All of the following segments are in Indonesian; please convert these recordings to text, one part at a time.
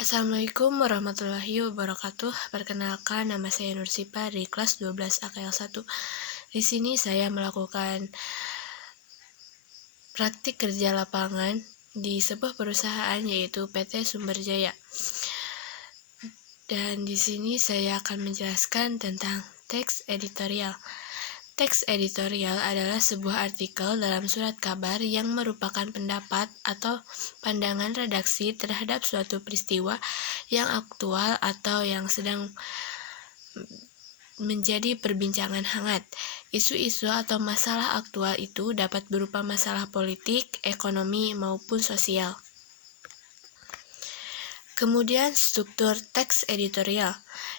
Assalamualaikum warahmatullahi wabarakatuh. Perkenalkan, nama saya Nursipa dari kelas 12 AKL 1. Di sini saya melakukan praktik kerja lapangan di sebuah perusahaan yaitu PT Sumber Jaya. Dan di sini saya akan menjelaskan tentang teks editorial. Teks editorial adalah sebuah artikel dalam surat kabar yang merupakan pendapat atau pandangan redaksi terhadap suatu peristiwa yang aktual atau yang sedang menjadi perbincangan hangat. Isu-isu atau masalah aktual itu dapat berupa masalah politik, ekonomi, maupun sosial. Kemudian struktur teks editorial.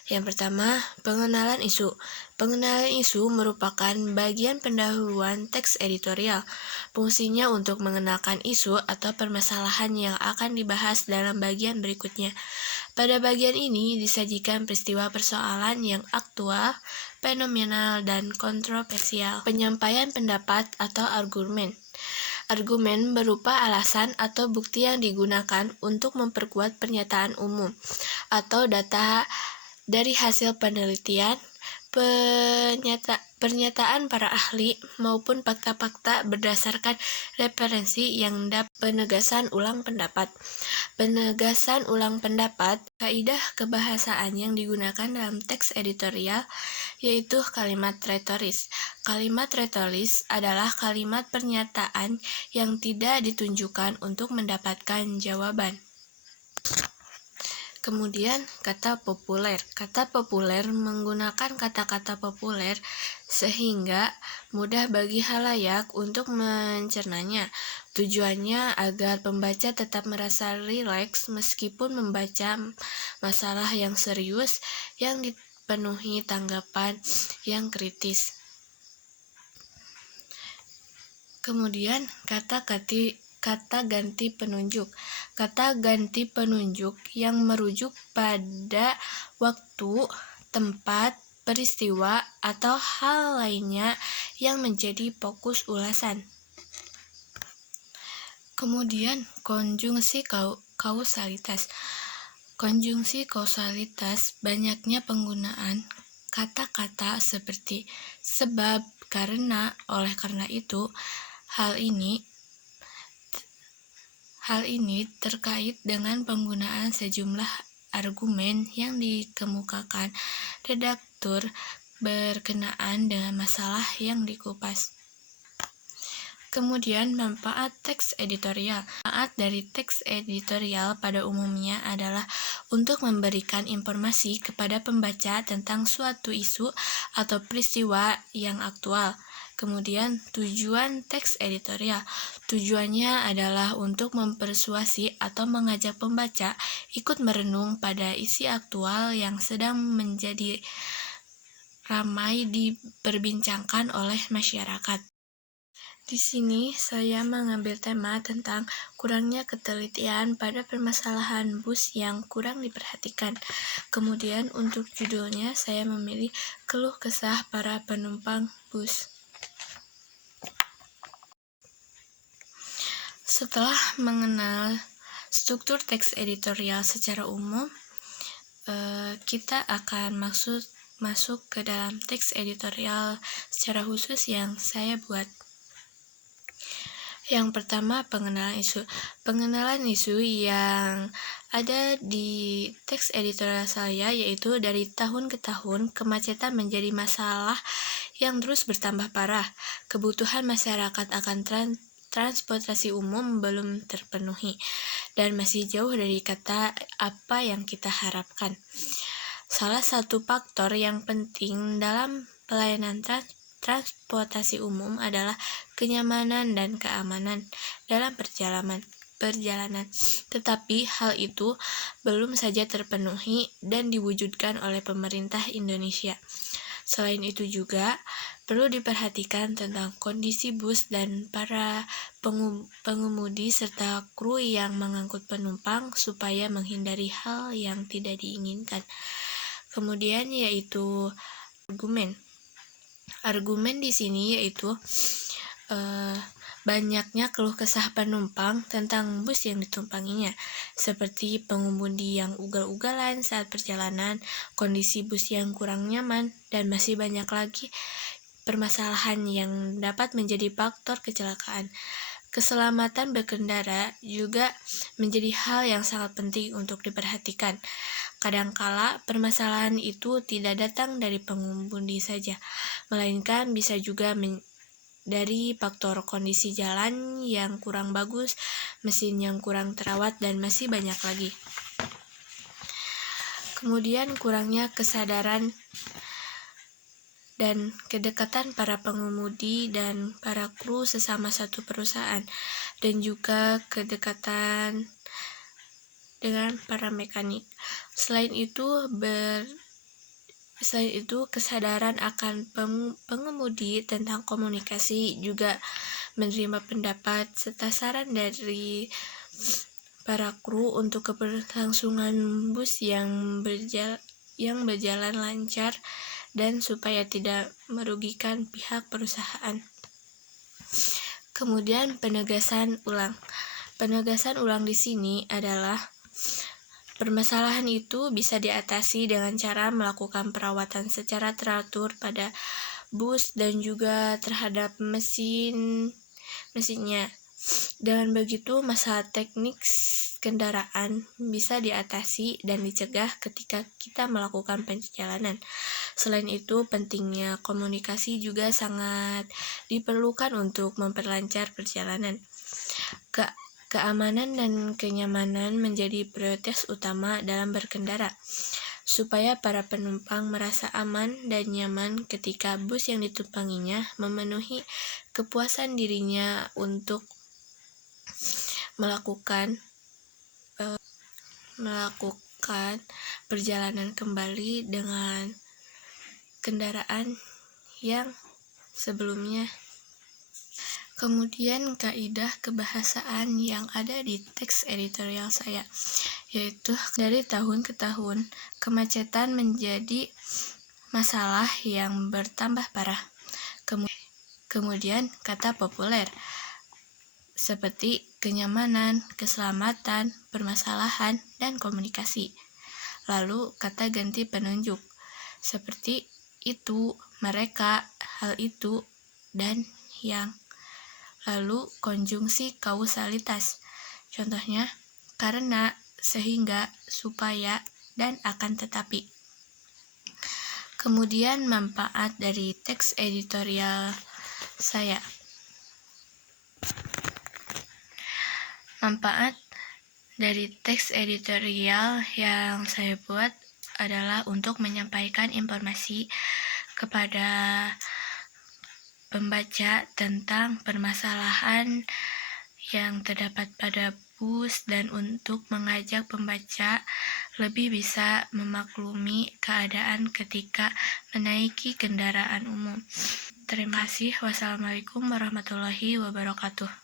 Yang pertama, pengenalan isu. Pengenalan isu merupakan bagian pendahuluan teks editorial. Fungsinya untuk mengenalkan isu atau permasalahan yang akan dibahas dalam bagian berikutnya. Pada bagian ini disajikan peristiwa persoalan yang aktual, fenomenal, dan kontroversial. Penyampaian pendapat atau argumen. Argumen berupa alasan atau bukti yang digunakan untuk memperkuat pernyataan umum atau data dari hasil penelitian, pernyataan para ahli, maupun fakta-fakta berdasarkan referensi yang dapat penegasan ulang pendapat. Penegasan ulang pendapat, kaidah kebahasaan yang digunakan dalam teks editorial yaitu kalimat retoris. Kalimat retoris adalah kalimat pernyataan yang tidak ditunjukkan untuk mendapatkan jawaban. Kemudian, kata populer. Kata populer menggunakan kata-kata populer sehingga mudah bagi halayak untuk mencernanya. Tujuannya agar pembaca tetap merasa rileks meskipun membaca masalah yang serius yang dipenuhi tanggapan yang kritis. Kemudian, kata ganti penunjuk. Kata ganti penunjuk yang merujuk pada waktu, tempat, peristiwa, atau hal lainnya yang menjadi fokus ulasan. Kemudian, konjungsi kausalitas. Konjungsi kausalitas banyaknya penggunaan kata-kata seperti sebab, karena, oleh karena itu. Hal ini terkait dengan penggunaan sejumlah argumen yang dikemukakan redaktur berkenaan dengan masalah yang dikupas. Kemudian, manfaat teks editorial. Manfaat dari teks editorial pada umumnya adalah untuk memberikan informasi kepada pembaca tentang suatu isu atau peristiwa yang aktual. Kemudian, tujuan teks editorial. Tujuannya adalah untuk mempersuasi atau mengajak pembaca ikut merenung pada isi aktual yang sedang menjadi ramai diperbincangkan oleh masyarakat. Di sini saya mengambil tema tentang kurangnya ketelitian pada permasalahan bus yang kurang diperhatikan. Kemudian untuk judulnya saya memilih keluh kesah para penumpang bus. Setelah mengenal struktur teks editorial secara umum, kita akan masuk ke dalam teks editorial secara khusus yang saya buat. Yang pertama, pengenalan isu. Pengenalan isu yang ada di teks editorial saya yaitu dari tahun ke tahun kemacetan menjadi masalah yang terus bertambah parah. Kebutuhan masyarakat akan transportasi umum belum terpenuhi dan masih jauh dari kata apa yang kita harapkan. Salah satu faktor yang penting dalam pelayanan transportasi umum adalah kenyamanan dan keamanan dalam perjalanan. Tetapi hal itu belum saja terpenuhi dan diwujudkan oleh pemerintah Indonesia. Selain itu juga perlu diperhatikan tentang kondisi bus dan para pengemudi serta kru yang mengangkut penumpang supaya menghindari hal yang tidak diinginkan. Kemudian yaitu argumen. Argumen di sini yaitu banyaknya keluh kesah penumpang tentang bus yang ditumpanginya, seperti pengemudi yang ugal-ugalan saat perjalanan, kondisi bus yang kurang nyaman, dan masih banyak lagi permasalahan yang dapat menjadi faktor kecelakaan. Keselamatan berkendara juga menjadi hal yang sangat penting untuk diperhatikan. Kadangkala permasalahan itu tidak datang dari pengemudi saja, melainkan bisa juga dari faktor kondisi jalan yang kurang bagus, mesin yang kurang terawat, dan masih banyak lagi. Kemudian kurangnya kesadaran dan kedekatan para pengemudi dan para kru sesama satu perusahaan, dan juga kedekatan dengan para mekanik. Selain itu, kesadaran akan pengemudi tentang komunikasi juga menerima pendapat serta saran dari para kru untuk keberlangsungan bus yang berjalan lancar dan supaya tidak merugikan pihak perusahaan. Kemudian penegasan ulang. Penegasan ulang di sini adalah permasalahan itu bisa diatasi dengan cara melakukan perawatan secara teratur pada bus dan juga terhadap mesinnya. Dengan begitu, masalah teknik kendaraan bisa diatasi dan dicegah ketika kita melakukan perjalanan. Selain itu, pentingnya komunikasi juga sangat diperlukan untuk memperlancar perjalanan. Keamanan dan kenyamanan menjadi prioritas utama dalam berkendara, supaya para penumpang merasa aman dan nyaman ketika bus yang ditumpanginya memenuhi kepuasan dirinya untuk melakukan perjalanan kembali dengan kendaraan yang sebelumnya. Kemudian kaidah kebahasaan yang ada di teks editorial saya, yaitu dari tahun ke tahun kemacetan menjadi masalah yang bertambah parah. Kemudian kata populer seperti kenyamanan, keselamatan, permasalahan, dan komunikasi. Lalu kata ganti penunjuk seperti itu, mereka, hal itu, dan yang. Lalu konjungsi kausalitas, contohnya karena, sehingga, supaya, dan akan tetapi. Kemudian manfaat dari teks editorial saya. Manfaat dari teks editorial yang saya buat adalah untuk menyampaikan informasi kepada pembaca tentang permasalahan yang terdapat pada bus dan untuk mengajak pembaca lebih bisa memaklumi keadaan ketika menaiki kendaraan umum. Terima kasih. Wassalamualaikum warahmatullahi wabarakatuh.